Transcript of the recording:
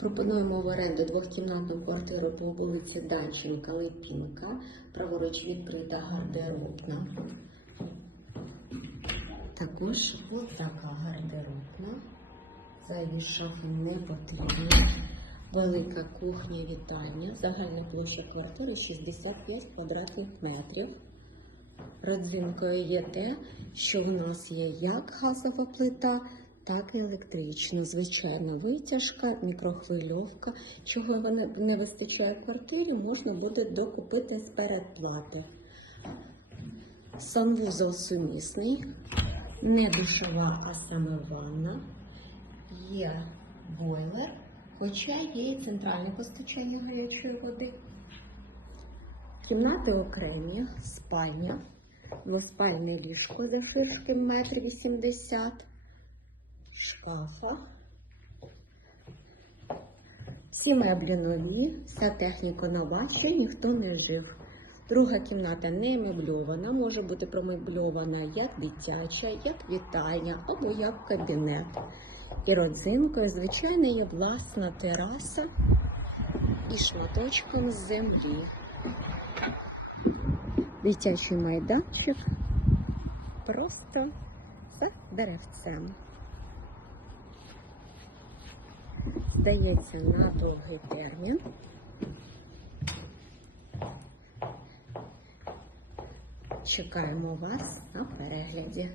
Пропонуємо в оренду двохкімнатну квартиру по вулиці Данченка, Липінка. Праворуч відкрита гардеробна. Також ось така гардеробна. Зайві шафи не потрібні. Велика кухня, вітальня. Загальна площа квартири 65 квадратних метрів. Родзинкою є те, що в нас є як газова плита, так і електрична. Звичайно, витяжка, мікрохвильовка. Чого не- вистачає в квартирі, можна буде докупити з передплати. Санвузол сумісний, не душова, а саме ванна. Є бойлер, хоча є і центральне постачання гарячої води. Кімнати окремі, спальня, двоспальне ліжко за шишки метр вісімдесят, шкафа. Всі меблі нові, вся техніка нова, ще ніхто не жив. Друга кімната не мебльована, може бути промебльована як дитяча, як вітальня або як кабінет. І родзинкою, звичайно, є власна тераса і шматочком землі. Дитячий майданчик просто за деревцем. Здається, на довгий термін. Чекаємо вас на перегляді.